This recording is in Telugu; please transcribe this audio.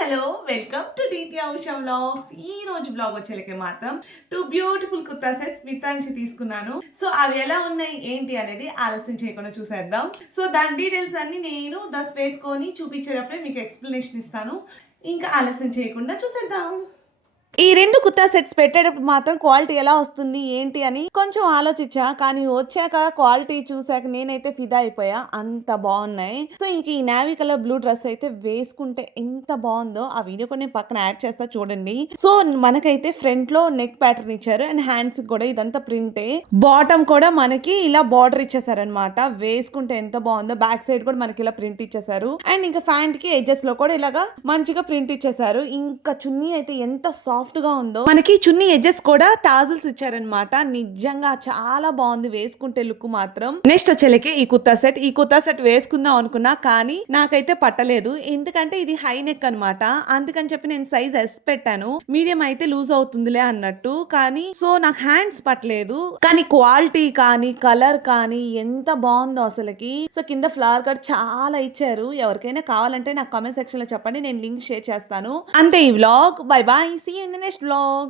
Hello welcome to DT Ousha vlogs. ఈ రోజు బ్లాగ్ వచ్చేలకే మాత్రం 2 బ్యూటిఫుల్ కుర్తా సెట్స్ మిత్రాంచి తీసుకున్నాను. సో అవి ఎలా ఉన్నాయి ఏంటి అనేది ఆలస్యం చేయకుండా చూసేద్దాం. సో దాని డీటెయిల్స్ అన్ని నేను డ్రెస్ వేసుకొని చూపించేటప్పుడే మీకు ఎక్స్ప్లెనేషన్ ఇస్తాను. ఇంకా ఆలస్యం చేయకుండా చూసేద్దాం. ఈ 2 కుర్తా సెట్స్ పెట్టేటప్పుడు మాత్రం క్వాలిటీ ఎలా వస్తుంది ఏంటి అని కొంచెం ఆలోచించా. కానీ వచ్చాక క్వాలిటీ చూసాక నేనైతే ఫిదా అయిపోయా. అంత బాగున్నాయి. సో ఇంక ఈ నావీ కలర్ బ్లూ డ్రెస్ అయితే వేసుకుంటే ఎంత బాగుందో ఆ వీడియో కూడా నేను పక్కన యాడ్ చేస్తా చూడండి. సో మనకైతే ఫ్రంట్ లో నెక్ ప్యాటర్న్ ఇచ్చారు అండ్ హ్యాండ్స్ కూడా ఇదంతా ప్రింటే. బాటమ్ కూడా మనకి ఇలా బార్డర్ ఇచ్చేసారనమాట. వేసుకుంటే ఎంత బాగుందో. బ్యాక్ సైడ్ కూడా మనకి ఇలా ప్రింట్ ఇచ్చేసారు అండ్ ఇంకా ప్యాంట్ కి ఎడ్జెస్ లో కూడా ఇలాగా మంచిగా ప్రింట్ ఇచ్చేసారు. ఇంకా చున్నీ అయితే ఎంత సాఫ్ట్ గా ఉందో. మనకి చున్నీ ఎడ్జెస్ కూడా టాజిల్స్ ఇచ్చారనమాట. నిజంగా చాలా బాగుంది వేసుకుంటే లుక్ మాత్రం. నెక్స్ట్ వచ్చేలకి ఈ కుర్తా సెట్ వేసుకుందాం అనుకున్నా కానీ నాకైతే పట్టలేదు. ఎందుకంటే ఇది హై నెక్ అనమాట. అందుకని చెప్పి నేను సైజ్ ఎస్ పెట్టాను. మీడియం అయితే లూజ్ అవుతుందిలే అన్నట్టు. కానీ సో నాకు హ్యాండ్స్ పట్టలేదు. కానీ క్వాలిటీ కానీ కలర్ కానీ ఎంత బాగుందో అసలుకి. సో కింద ఫ్లవర్ కట్ చాలా ఇచ్చారు. ఎవరికైనా కావాలంటే నాకు కామెంట్ సెక్షన్ లో చెప్పండి, నేను లింక్ షేర్ చేస్తాను. అంతే ఈ vlog. Bye bye, see you in the next vlog.